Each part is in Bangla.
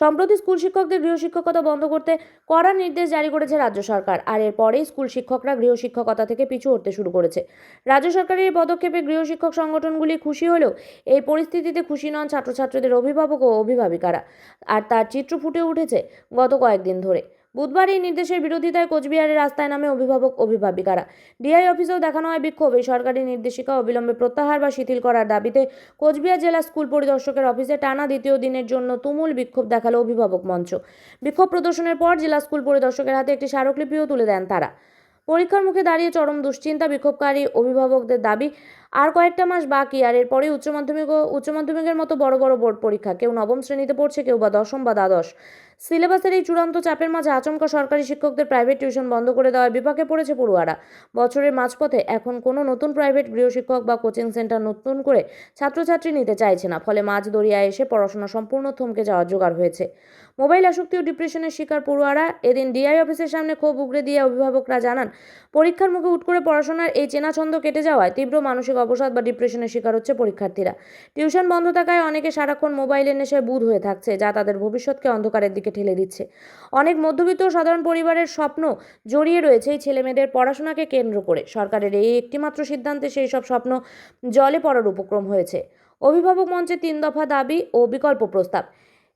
সম্প্রতি স্কুল শিক্ষকদের গৃহশিক্ষকতা বন্ধ করতে কড়া নির্দেশ জারি করেছে রাজ্য সরকার। আর এরপরেই স্কুল শিক্ষকরা গৃহশিক্ষকতা থেকে পিছু হটতে শুরু করেছে। রাজ্য সরকারের এই পদক্ষেপে গৃহশিক্ষক সংগঠনগুলি খুশি হলেও এই পরিস্থিতিতে খুশি নন ছাত্রছাত্রীদের অভিভাবক ও অভিভাবিকারা। আর তার চিত্র ফুটে উঠেছে গত কয়েকদিন ধরে। বুধবার এই নির্দেশের বিরোধিতায় কোচবিহারের রাস্তায় নামে অভিভাবক অভিভাবিকারা। ডিআই অফিসেও দেখানো হয় বিক্ষোভ। এই সরকারি নির্দেশিকা অবিলম্বে প্রত্যাহার বা শিথিল করার দাবিতে কোচবিহার জেলা স্কুল পরিদর্শকের অফিসে টানা দ্বিতীয় দিনের জন্য তুমুল বিক্ষোভ দেখালো অভিভাবক মঞ্চ। বিক্ষোভ প্রদর্শনের পর জেলা স্কুল পরিদর্শকের হাতে একটি স্মারকলিপিও তুলে দেন তারা। পরীক্ষার মুখে দাঁড়িয়ে চরম দুশ্চিন্তা বিক্ষোভকারী অভিভাবকদের দাবি, আর কয়েকটা মাস বাকি, আর এরপরে উচ্চ মাধ্যমিকের মতো বড় বড় বোর্ড পরীক্ষা। কেউ নবম শ্রেণীতে পড়ছে, কেউ বা দশম বা দ্বাদশ। সিলেবাসের এই চূড়ান্ত চাপের মাঝে আচমকা সরকারি শিক্ষকদের প্রাইভেট টিউশন বন্ধ করে দেওয়ায় বিপাকে পড়েছে পড়ুয়ারা। বছরের মাঝপথে এখন কোনো নতুন প্রাইভেট গৃহশিক্ষক বা কোচিং সেন্টার নতুন করে ছাত্রছাত্রী নিতে চাইছে না। ফলে মাঝ দরিয়ায় এসে পড়াশোনা সম্পূর্ণ থমকে যাওয়ার জোগাড় হয়েছে। মোবাইল আসক্তি ও ডিপ্রেশনের শিকার পড়ুয়ারা। এদিন ডিআই অফিসের সামনে ক্ষোভ উগরে দিয়ে অভিভাবকরা জানান, পরীক্ষার মুখে হুট করে পড়াশোনার এই চেনা ছন্দ কেটে যাওয়ায় তীব্র মানসিক অবসাদ বা ডিপ্রেশনের শিকার হচ্ছে পরীক্ষার্থীরা। টিউশন বন্ধ থাকায় অনেকে সারাক্ষণ মোবাইলের নেশায় বুঁদ হয়ে থাকছে, যা তাদের ভবিষ্যৎকে অন্ধকারের দিকে ঠেলে দিচ্ছে। অনেক মধ্যবিত্ত ও সাধারণ পরিবারের স্বপ্ন জড়িয়ে রয়েছে এই ছেলেমেয়েদের পড়াশোনাকে কেন্দ্র করে। সরকারের এই একটিমাত্র সিদ্ধান্তে সেই সব স্বপ্ন জলে পড়ার উপক্রম হয়েছে। অভিভাবক মঞ্চের 3 দফা দাবি ও বিকল্প প্রস্তাব।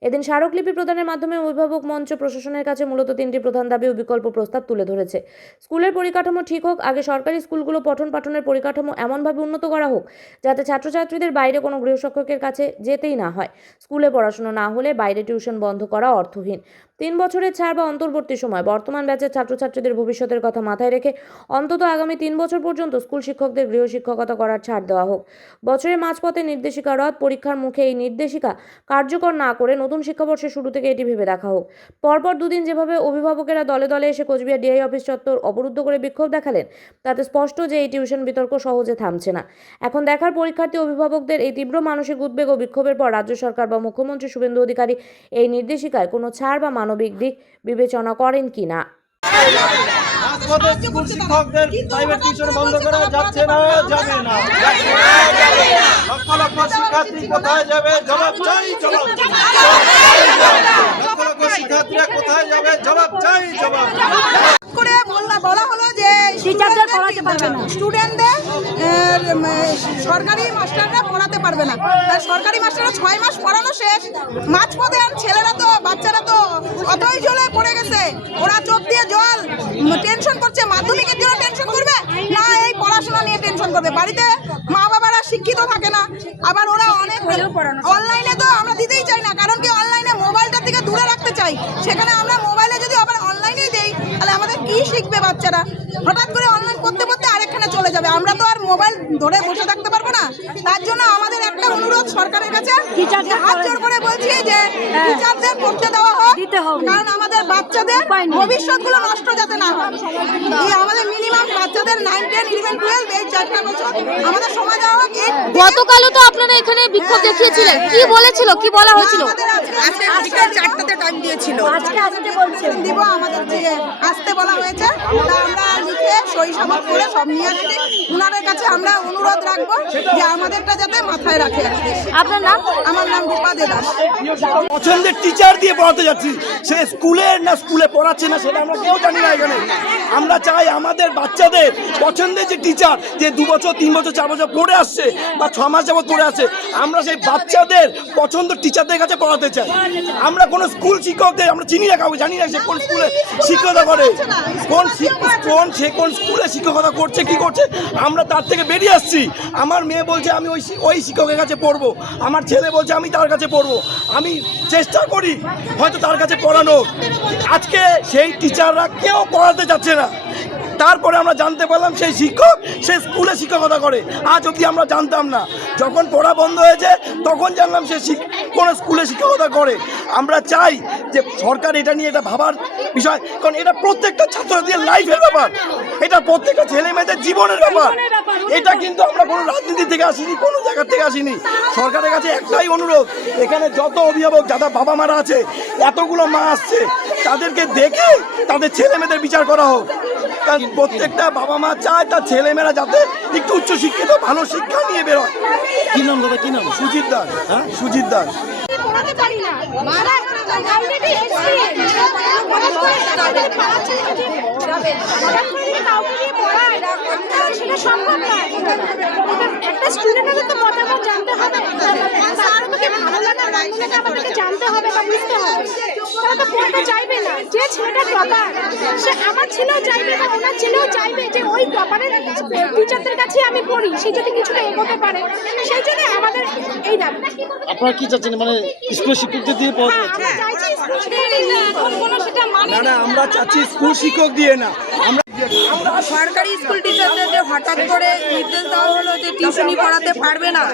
এদিন স্মারকলিপি প্রদানের মাধ্যমে অভিভাবক মঞ্চ প্রশাসনের কাছে মূলত 3টি প্রধান দাবি ও বিকল্প প্রস্তাব তুলে ধরেছে। স্কুলের পরিকাঠামো ঠিক হোক। আগে সরকারি স্কুলগুলো পঠন পাঠনের পরিকাঠামো এমনভাবে উন্নত করা হোক যাতে ছাত্রছাত্রীদের বাইরে কোনো গৃহশিক্ষকের কাছে যেতেই না হয়। স্কুলে পড়াশোনা না হলে বাইরে টিউশন বন্ধ করা অর্থহীন। 3 বছরের ছাড় বা অন্তর্বর্তী সময় বর্তমান ব্যাচের ছাত্রছাত্রীদের ভবিষ্যতের কথা মাথায় রেখে অন্তত আগামী 3 বছর পর্যন্ত স্কুল শিক্ষকদের গৃহশিক্ষকতা করার ছাড় দেওয়া হোক। বছরের মাঝপথে নির্দেশিকা রদ। পরীক্ষার মুখে এই নির্দেশিকা কার্যকর না করে নতুন শিক্ষাবর্ষের শুরু থেকে এটি ভেবে দেখা হোক। পরপর দুদিন যেভাবে অভিভাবকেরা দলে দলে এসে কোচবিহার ডিআই অফিস চত্বর অবরুদ্ধ করে বিক্ষোভ দেখালেন, তাতে স্পষ্ট যে এই টিউশন বিতর্ক সহজে থামছে না। এখন দেখার পরীক্ষার্থী অভিভাবকদের এই তীব্র মানসিক উদ্বেগ ও বিক্ষোভের পর রাজ্য সরকার বা মুখ্যমন্ত্রী শুভেন্দু অধিকারী এই নির্দেশিকায় কোনো ছাড় বা মানবিক দিক বিবেচনা করেন কিনা। স্কুল শিক্ষকদের প্রাইভেট টিউশন বন্ধ করা যাচ্ছে না, যাবে না। লক্ষ লক্ষ শিক্ষার্থী কোথায় যাবে? জবাব চাই, জবাব চাই। লক্ষ লক্ষ শিক্ষার্থীরা কোথায় যাবে? জবাব চাই, জবাব করে বলা হলো যে স্টুডেন্টদের সরকারি মাস্টাররা পড়াতে পারবে না। সরকারি মাস্টাররা 6 মাস পড়ানো শেষ, মাঝপথে আর ছেলেরা তো বাচ্চারা তো অতই জলে পড়ে গেছে, ওরা চোখ দিয়ে জল, টেনশন করছে। মাধ্যমিকের জন্য টেনশন করবে না, এই পড়াশোনা নিয়ে টেনশন করবে। বাড়িতে মা বাবারা শিক্ষিত থাকে না, আবার ওরা অনেক অনলাইনে তো আমরা দিতেই চাই না, কারণ কি অনলাইনে মোবাইলটার থেকে দূরে রাখতে চাই। সেখানে আমরা মোবাইলে যদি আবার অনলাইনেই দেই তাহলে আমাদের কি শিখবে বাচ্চারা? হঠাৎ করে অনলাইন করতে করতে আরেকখানে চলে যাবে, আমরা তো আর মোবাইল ধরে বসে থাকতে পারবো না। তার জন্য আমাদের একটা অনুরোধ সরকারের কাছে, হাত জোর করে বলছি যে টিচারদের পড়তে দেওয়া হোক, কারণ আমাদের বাচ্চাদের ভবিষ্যৎগুলো নষ্ট যাতে না হয়। আমাদের মিনিমাম বাচ্চাদের 9, 10, 11, 12 এই 4টা বছর আমাদের সময় দেওয়া হোক। গতকালও তো আপনারা এখানে বিক্ষোভ দেখিয়েছিলেন, কি বলেছিল, কি বলা হয়েছিল? আজকে বিকেল 4টাতে টাইম দিয়েছিল, আজকে আসতে বলছে দিব, আমাদের যে আসতে বলা হয়েছে। আমরা লিখে সই সাবক করে সব নিয়ে আসছি। ওনাদের কাছে আমরা অনুরোধ রাখবো যে আমাদেরটা যাতে মাথায় রাখে। আপনার নাম? আমার নাম রূপা দেদাস। পছন্দের টিচার দিয়ে পড়াতে যাচ্ছি, সে স্কুলের না স্কুলে পড়াচ্ছে না সেটা আমরা কেউ জানি না। এখানে আমরা চাই আমাদের বাচ্চাদের পছন্দের যে টিচার, যে 2 বছর 3 বছর 4 বছর পড়ে আসছে বা 6 মাস যাবত পড়ে আসছে, আমরা সেই বাচ্চাদের পছন্দের টিচারদের কাছে পড়াতে চাই। আমরা কোনো স্কুল শিক্ষকদের আমরা চিনি না, কাউকে জানি না সে কোন স্কুলে শিক্ষকতা করে, কোন স্কুলে শিক্ষকতা করছে, কি করছে। আমরা তার থেকে বেরিয়ে আসছি। আমার মেয়ে বলছে আমি ওই শিক্ষকের কাছে পড়বো, আমার ছেলে বলছে আমি তার কাছে পড়বো। আমি চেষ্টা করি হয়তো তার কাছে পড়ানো, আজকে সেই টিচাররা কেউ পড়াতে যাচ্ছে না। তারপরে আমরা জানতে পারলাম সেই শিক্ষক সে স্কুলে শিক্ষকতা করে, আজ অবধি আমরা জানতাম না। যখন পড়া বন্ধ হয়েছে তখন জানলাম সে কোন স্কুলে শিক্ষকতা করে। আমরা চাই যে সরকার এটা নিয়ে এটা ভাবার বিষয়, কারণ এটা প্রত্যেকটা ছাত্রছাত্রীর লাইফের ব্যাপার, এটা প্রত্যেকটা ছেলে মেয়েদের জীবনের ব্যাপার। এটা কিন্তু আমরা কোনো রাজনীতি থেকে আসিনি, কোনো জায়গা থেকে আসিনি। সরকারের কাছে একটাই অনুরোধ, এখানে যত অভিভাবক যারা বাবা মারা আছে, এতগুলো মা আসছে, তাদেরকে দেখে তাদের ছেলে মেয়েদের বিচার করা হোক। কারণ প্রত্যেকটা বাবা মা চায় তার ছেলেমেয়েরা যাতে একটু উচ্চশিক্ষিত ভালো শিক্ষা নিয়ে বেরোয়। কি নাম দাদা, কি নাম? সুজিত দাস। হ্যাঁ, সুজিত দাস। পড়াতে পারি না মারা অলরেডি এসছি হঠাৎ করে তাদের পাড়াচ্ছে হঠাৎ করে যদি কাউকে দিয়ে পড়ায় তাহলে সেটা সম্ভব নয়। একটা স্টুডেন্টের তো মতামত জানতে হবে, তার আমাকে ভালো লাগা রান্নাটা আমাদেরকে জানতে হবে বা বুঝতে হবে। তারা তো পড়তে চাইবে না। যে ছেলেটা টপার সে আমার ছেলেও চাইবে বা ওনার ছেলেও চাইবে যে ওই টপারের টিচারদের কাছে আমি পড়ি, সে যদি কিছুটা এগোতে পারে। সেই জন্য আমাদের এই দাবি। আপনারা কি চাচ্ছেন, মানে স্কুল শিক্ষকদের দিয়ে পড়াতে? আমরা চাইছি স্কুল শিক্ষকদের এখন কোনো সেটা মানে না, আমরা চাচ্ছি স্কুল শিক্ষক দিয়ে না। সরকারি স্কুল টিচারদের যে হঠাৎ করে নির্দেশ দেওয়া হলো যে টিউশনি পড়াতে পারবে না,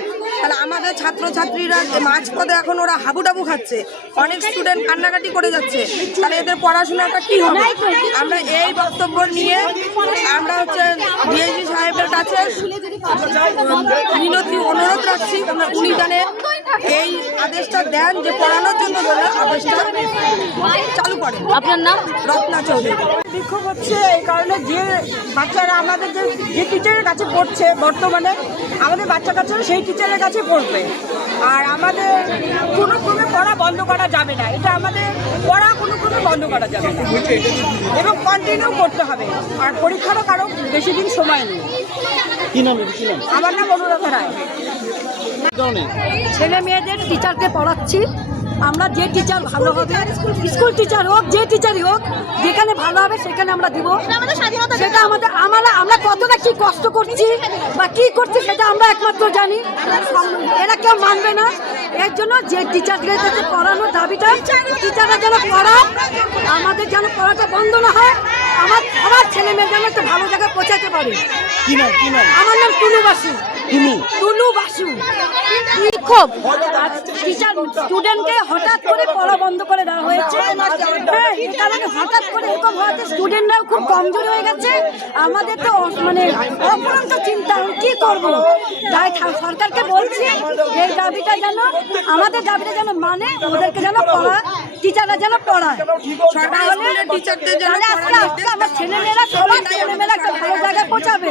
তাহলে আমাদের ছাত্রছাত্রীরা যে মাঝপথে এখন ওরা হাবুডাবু খাচ্ছে, অনেক স্টুডেন্ট কান্নাকাটি করে যাচ্ছে, তাহলে এদের পড়াশোনাটা কি হবে? আমরা এই বক্তব্য নিয়ে আমরা হচ্ছে ডিআইজি সাহেবের কাছে মিনতি অনুরোধ রাখছি, উনি জানে এই আদেশটা দেন যে পড়ানোর জন্য আদেশটা চালু করেন। আপনার নাম? রত্না চৌধুরী। বিক্ষোভ হচ্ছে এই কারণে যে বাচ্চারা আমাদের যে টিচারের কাছে পড়ছে বর্তমানে, আমাদের বাচ্চা কাচ্চারা সেই টিচারের কাছে পড়বে। আর আমাদের কোনো ক্রমে পড়া বন্ধ করা যাবে না, এটা আমাদের পড়া কোনো ক্রমে বন্ধ করা যাবে না এবং কন্টিনিউ করতে হবে। আর পরীক্ষারও কারো বেশি দিন সময় নেই। কি নাম, কি নাম? আমার নাম অনুরাধা রায়। কারণে ছেলে মেয়েদের টিচারকে পড়াচ্ছি, আমরা যে টিচার ভালো হবে, স্কুল টিচার হোক, যে টিচারই হোক, যেখানে ভালো হবে সেখানে আমরা দিব। সেটা আমরা কতটা কি কষ্ট করছি বা কি করছি সেটা আমরা একমাত্র জানি, এরা কেউ মানবে না। এর জন্য যে টিচারদের কাছে পড়ানোর দাবিটা, টিচাররা যেন পড়ায়, আমাদের যেন পড়াটা বন্ধ না হয়, আমার ছেলে মেয়ে যেন একটু ভালো জায়গায় পৌঁছাতে পারে। কি নাম, কি নাম? আমার নাম টুনু বাসু। টুনু বাসু। বিক্ষোভ টিচার স্টুডেন্টকে হঠাৎ করে পড়া বন্ধ করে দেওয়া হয়েছে। হ্যাঁ, এই কারণে হঠাৎ করে এরকম হওয়াতে স্টুডেন্টরাও খুব কমজোর হয়ে গেছে। আমাদের তো মানে অপরন্ত চিন্তা কি করব, তাই সরকারকে বলছি এই দাবিটা যেন, আমাদের দাবিটা যেন মানে, ওদেরকে যেন পড়া, টিচাররা যেন পড়ায়। তাহলে টিচারদের যেন আস্তে আস্তে আমার ছেলেমেয়েরা, সবার ছেলেমেয়েরা একটা ভালো জায়গায় পৌঁছাবে।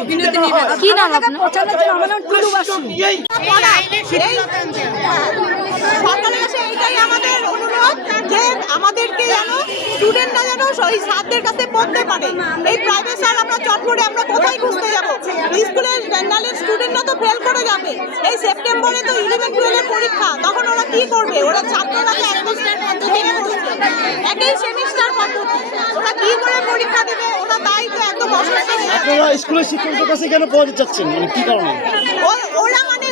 কি নাম আপনার? পৌঁছানোর জন্য আমার নাম টুনু বাসু। সরকারের কাছে এইটাই আমাদের অনুরোধ যে আমাদেরকে যেন স্টুডেন্টরা যেন ওই স্যারদের কাছে পড়তে পারে। এই প্রাইভেট স্যার আমরা চট করে আমরা কোথায় খুঁজতে যাব? স্কুলের জেনারেল স্টুডেন্টরা তো ফেল করে যাবে। এই সেপ্টেম্বরে তো 11-12 পরীক্ষা, তখন ওরা কি করবে? ওরা ছাত্ররা তো একই সেমিস্টার পদ্ধতি, ওরা কি করে পরীক্ষা দেবে? ওরা তাই তো এত বছর আপনারা স্কুলের শিক্ষকদের কাছে কেন পড়াতে চাচ্ছেন, মানে কি কারণে?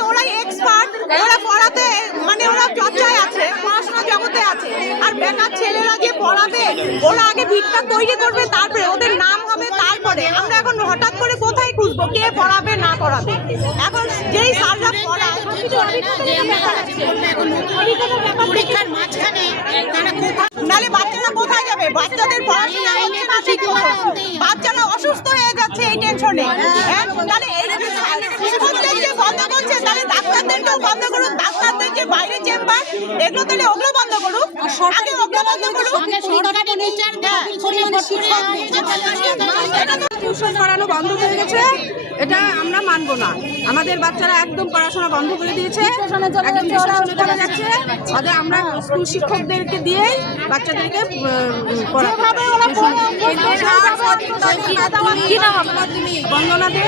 ওরাই এক্সপার্ট, ওরা পড়াতে মানে ওরা চর্চায় আছে, পড়াশোনা জগতে আছে। আর বেকার ছেলেরা যে পড়াবে, ওরা আগে ভিতটা তৈরি করবে, তারপরে ওদের নাম হবে, তারপরে আমরা এখন হঠাৎ করে কোথায় খুঁজবো কে পড়াবে না পড়াবে? এখন যেই স্যাররা পড়ায় পরীক্ষার মাঝখানে নালে বাচ্চারা কোথায় যাবে? বাচ্চাদের পড়াশোনা হচ্ছে না ঠিক মতো, বাচ্চারা অসুস্থ হয়ে যাচ্ছে এই টেনশনে। তাহলে এই শিক্ষকদের যে বন্ধ করছে, তাহলে ডাক্তারদেরকেও বন্ধ করুন, ডাক্তারদের যে বাইরে চেম্বার, এগুলো তাহলে ওগুলো বন্ধ করুন, আগে ওগুলো বন্ধ করুন। টিউশন পড়ানো বন্ধ হয়ে গেছে, এটা আমরা মানবো না। আমাদের বাচ্চারা একদম পড়াশোনা বন্ধ করে দিয়েছে, একদম ডিপ্রেশনে চলে যাচ্ছে। ওদের আমরা স্কুল শিক্ষকদেরকে দিয়েই বাচ্চাদেরকে পড়াবো। কি নাম আপনার? বন্দনা দে।